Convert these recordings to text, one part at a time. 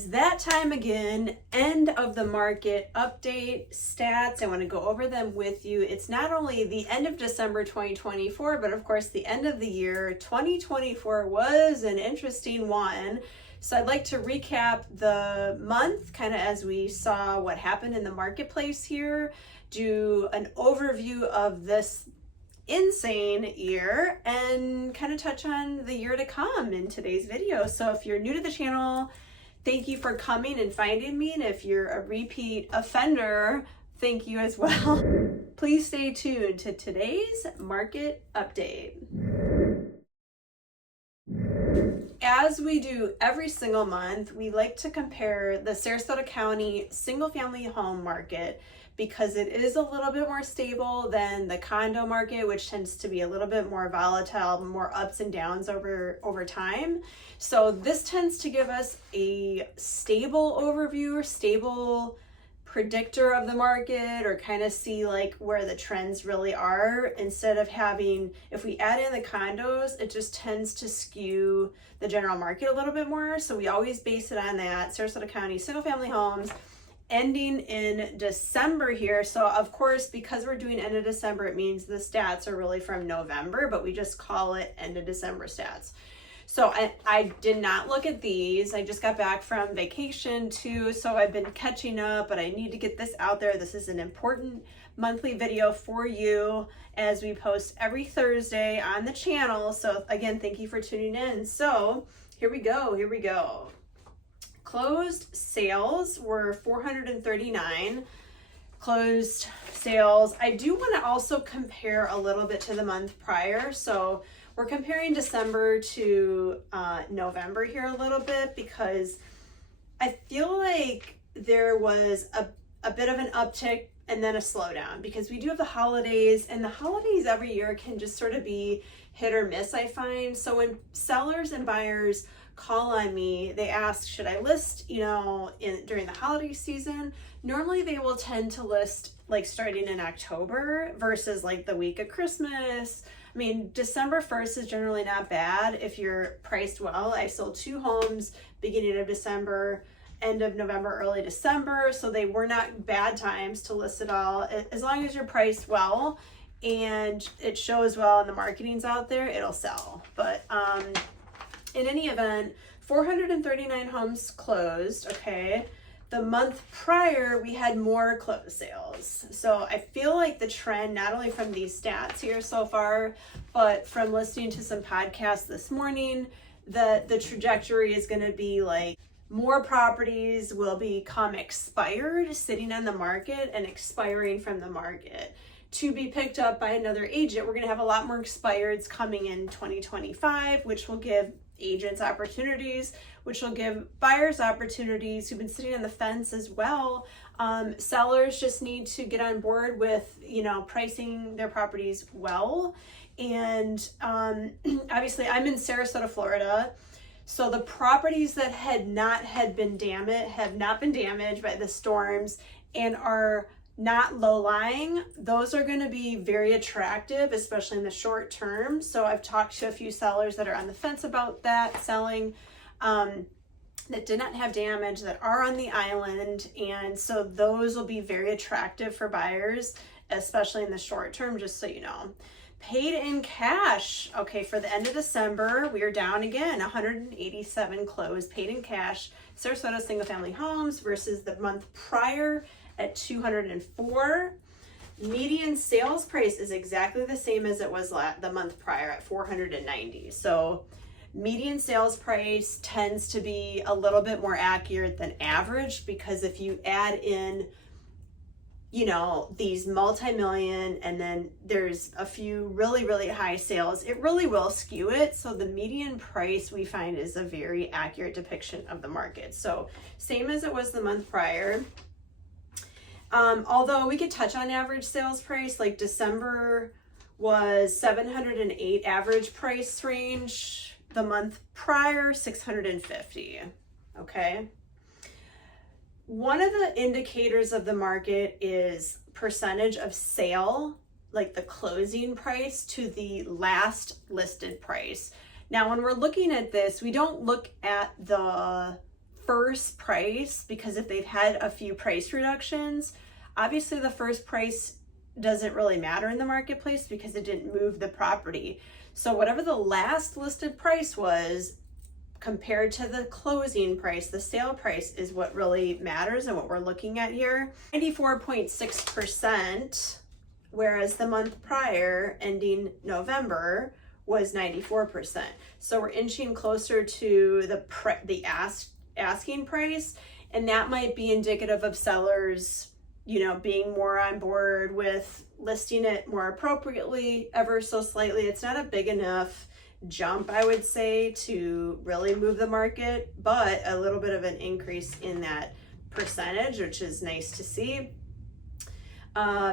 is that time again, end of the market update stats. I want to go over them with you. It's not only the end of December 2024, but of course the end of the year. 2024 was an interesting one. So I'd like to recap the month kind of as we saw what happened in the marketplace here, do an overview of this insane year, and kind of touch on the year to come in today's video. So if you're new to the channel, thank you for coming and finding me. And if you're a repeat offender, thank you as well. Please stay tuned to today's market update. As we do every single month, we like to compare the Sarasota County single family home market because it is a little bit more stable than the condo market, which tends to be a little bit more volatile, more ups and downs over time. So this tends to give us a stable overview, stable predictor of the market, or kind of see like where the trends really are, instead of having, if we add in the condos, it just tends to skew the general market a little bit more. So we always base it on that Sarasota County single family homes ending in December here. So of course, because we're doing end of December, it means the stats are really from November, but we just call it end of December stats. So I did not look at these. I just got back from vacation too, so I've been catching up, but I need to get this out there. This is an important monthly video for you as we post every Thursday on the channel. So again, thank you for tuning in. So here we go. Closed sales were 439 closed sales. I do want to also compare a little bit to the month prior. So we're comparing December to November here a little bit, because I feel like there was a bit of an uptick and then a slowdown, because we do have the holidays, and the holidays every year can just sort of be hit or miss, I find. So when sellers and buyers call on me, they ask, should I list, during the holiday season? Normally they will tend to list like starting in October versus like the week of Christmas. I mean, December 1st is generally not bad if you're priced well. I sold 2 homes beginning of December, end of November, early December. So they were not bad times to list it all. As long as you're priced well and it shows well and the marketing's out there, it'll sell. But in any event, 439 homes closed, okay? The month prior, we had more closed sales. So I feel like the trend, not only from these stats here so far, but from listening to some podcasts this morning, that the trajectory is going to be like more properties will become expired, sitting on the market and expiring from the market to be picked up by another agent. We're going to have a lot more expireds coming in 2025, which will give agents opportunities, which will give buyers opportunities who've been sitting on the fence as well. Sellers just need to get on board with, pricing their properties well. And obviously I'm in Sarasota, Florida. So the properties that have not been damaged by the storms and are not low-lying, those are going to be very attractive, especially in the short term. So I've talked to a few sellers that are on the fence about that, selling, that did not have damage, that are on the island. And so those will be very attractive for buyers, especially in the short term, just so you know. Paid in cash. Okay, for the end of December, we are down again, 187 closed paid in cash, Sarasota single family homes versus the month prior at 204. Median sales price is exactly the same as it was the month prior at 490. So median sales price tends to be a little bit more accurate than average, because if you add in, these multi-million and then there's a few really, really high sales, it really will skew it. So the median price, we find, is a very accurate depiction of the market. So same as it was the month prior. Although we could touch on average sales price, like December was 708 average price range, the month prior 650. Okay. One of the indicators of the market is percentage of sale, like the closing price to the last listed price. Now, when we're looking at this, we don't look at the first price, because if they've had a few price reductions, obviously the first price doesn't really matter in the marketplace because it didn't move the property. So whatever the last listed price was compared to the closing price, the sale price, is what really matters and what we're looking at here. 94.6%, whereas the month prior, ending November, was 94%. So we're inching closer to the asking price, and that might be indicative of sellers, you know, being more on board with listing it more appropriately, ever so slightly. It's not a big enough jump, I would say, to really move the market, but a little bit of an increase in that percentage, which is nice to see.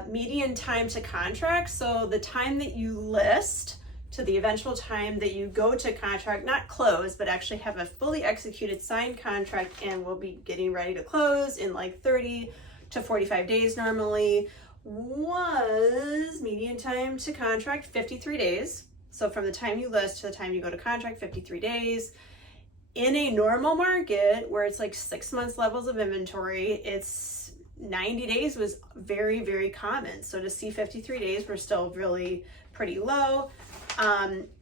Median time to contract, so the time that you list to the eventual time that you go to contract, not close, but actually have a fully executed signed contract and will be getting ready to close in like 30 to 45 days normally, was median time to contract 53 days. So from the time you list to the time you go to contract, 53 days. In a normal market where it's like 6 months levels of inventory, it's 90 days was very, very common. So to see 53 days, we're still really pretty low.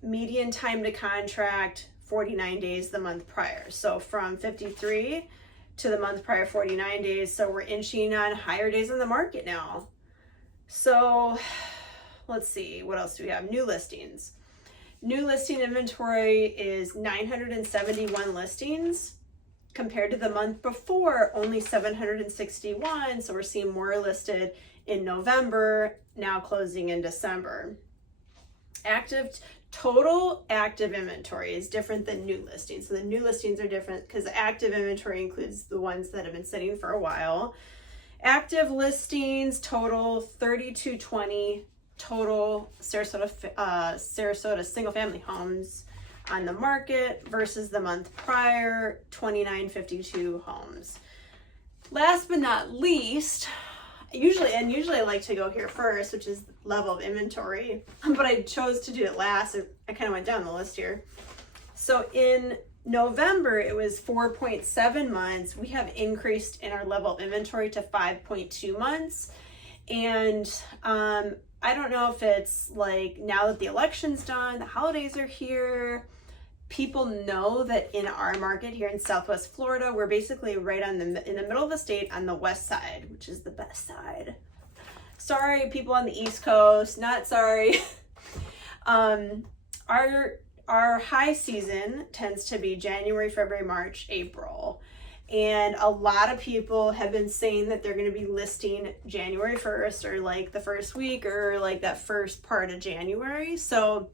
Median time to contract, 49 days the month prior. So from 53 to the month prior, 49 days. So we're inching on higher days on the market now. So let's see, what else do we have? New listings. New listing inventory is 971 listings compared to the month before, only 761. So we're seeing more listed in November, now closing in December. Total active inventory is different than new listings. So the new listings are different because the active inventory includes the ones that have been sitting for a while. Active listings total 3,220 total Sarasota single family homes on the market versus the month prior, 2,952 homes. Last but not least, usually I like to go here first, which is level of inventory, but I chose to do it last. I kind of went down the list here. So in November, it was 4.7 months. We have increased in our level of inventory to 5.2 months. And I don't know if it's like now that the election's done, the holidays are here, people know that in our market here in Southwest Florida, we're basically right in the middle of the state on the west side, which is the best side. Sorry, people on the East Coast, not sorry. Our high season tends to be January, February, March, April. And a lot of people have been saying that they're going to be listing January 1st or like the first week or like that first part of January. So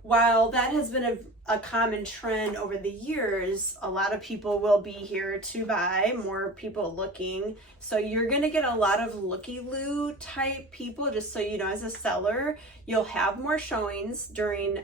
while that has been a common trend over the years, a lot of people will be here to buy, more people looking. So you're going to get a lot of looky-loo type people, just so you know, as a seller, you'll have more showings during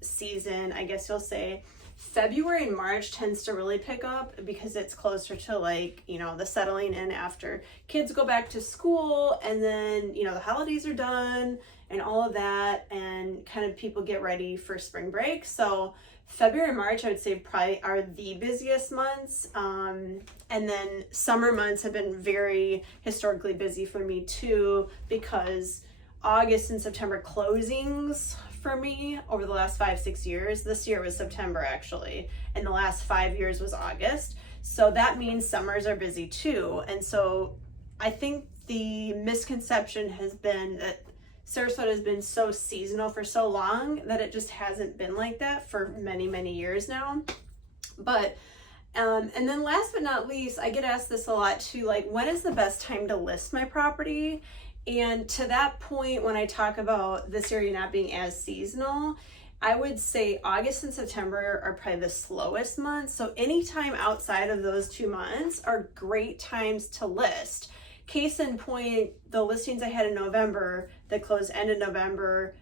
season, I guess you'll say. February and March tends to really pick up because it's closer to like, you know, the settling in after kids go back to school and then, you know, the holidays are done and all of that, and kind of people get ready for spring break. So February and March, I would say, probably are the busiest months. And then summer months have been very historically busy for me too, because August and September closings for me over the last 5-6 years. This year was September actually, and the last 5 years was August. So that means summers are busy too. And so I think the misconception has been that Sarasota has been so seasonal for so long that it just hasn't been like that for many, many years now. But and then last but not least, I get asked this a lot too, like, when is the best time to list my property? And to that point, when I talk about this area not being as seasonal, I would say August and September are probably the slowest months. So anytime outside of those 2 months are great times to list. Case in point, the listings I had in November that closed end of November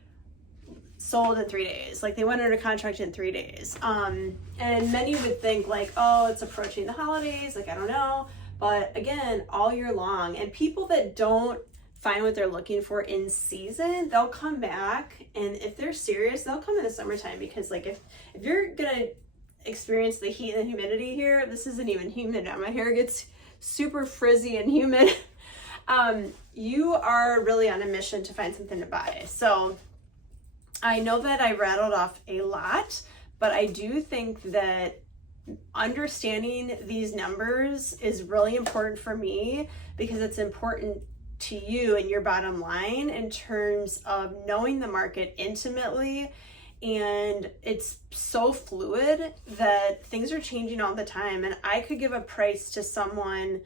sold in 3 days. Like, they went under contract in 3 days. And many would think like, oh, it's approaching the holidays. Like, I don't know. But again, all year long. And people that don't find what they're looking for in season, they'll come back. And if they're serious, they'll come in the summertime, because like if you're gonna experience the heat and the humidity here. This isn't even humid now. My hair gets super frizzy and humid. You are really on a mission to find something to buy. So I know that I rattled off a lot, but I do think that understanding these numbers is really important for me, because it's important to you and your bottom line in terms of knowing the market intimately. And it's so fluid that things are changing all the time. And I could give a price to someone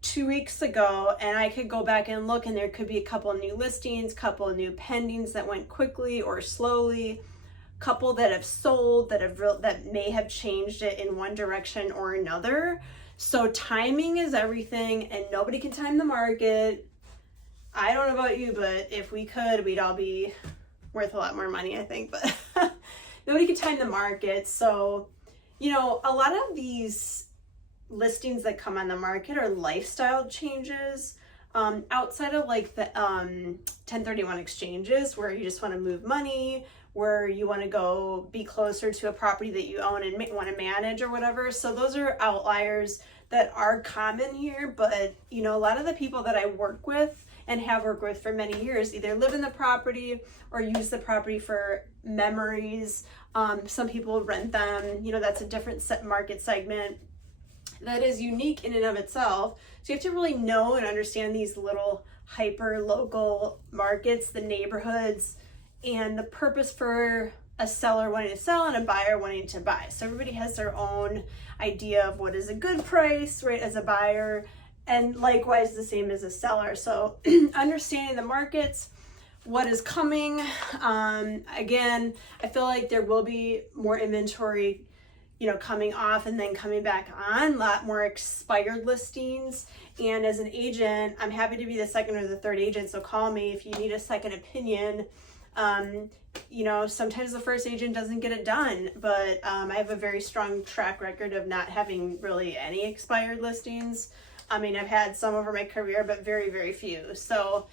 2 weeks ago, and I could go back and look, and there could be a couple of new listings, couple of new pendings that went quickly or slowly, couple that have sold that may have changed it in one direction or another. So timing is everything, and nobody can time the market. I don't know about you, but if we could, we'd all be worth a lot more money, I think, but nobody can time the market. So, you know, a lot of these listings that come on the market are lifestyle changes, outside of like the 1031 exchanges, where you just want to move money, where you want to go be closer to a property that you own and want to manage or whatever. So those are outliers that are common here. But you know, a lot of the people that I work with and have worked with for many years either live in the property or use the property for memories. Some people rent them. You know, that's a different market segment that is unique in and of itself. So you have to really know and understand these little hyper local markets, the neighborhoods, and the purpose for a seller wanting to sell and a buyer wanting to buy. So everybody has their own idea of what is a good price, right, as a buyer, and likewise the same as a seller. So understanding the markets, what is coming. Again, I feel like there will be more inventory, you know, coming off and then coming back on, a lot more expired listings. And as an agent, I'm happy to be the second or the third agent. So call me if you need a second opinion. You know, sometimes the first agent doesn't get it done, but I have a very strong track record of not having really any expired listings. I mean, I've had some over my career, but very, very few. So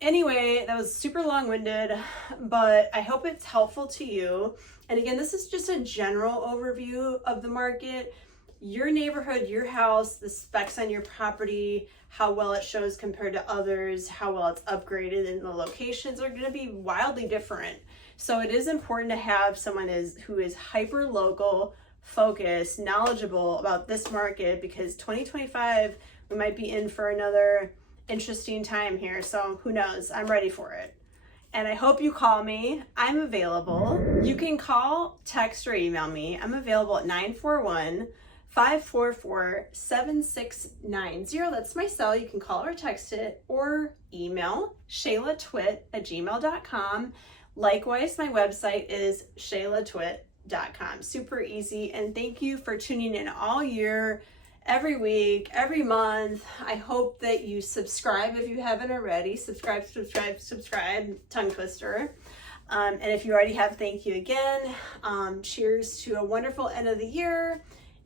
anyway, that was super long-winded, but I hope it's helpful to you. And again, this is just a general overview of the market, your neighborhood, your house, the specs on your property, how well it shows compared to others, how well it's upgraded, and the locations are going to be wildly different. So it is important to have someone who is hyper local, focused, knowledgeable about this market, because 2025, we might be in for another interesting time here. So who knows? I'm ready for it. And I hope you call me. I'm available. You can call, text, or email me. I'm available at 941-544-7690. That's my cell. You can call or text it, or email shaylatwit@gmail.com. Likewise, my website is shaylatwit.com. Super easy. And thank you for tuning in all year, every week, every month. I hope that you subscribe if you haven't already. Subscribe, tongue twister. And if you already have, thank you again. Cheers to a wonderful end of the year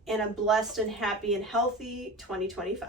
and a blessed and happy and healthy 2025.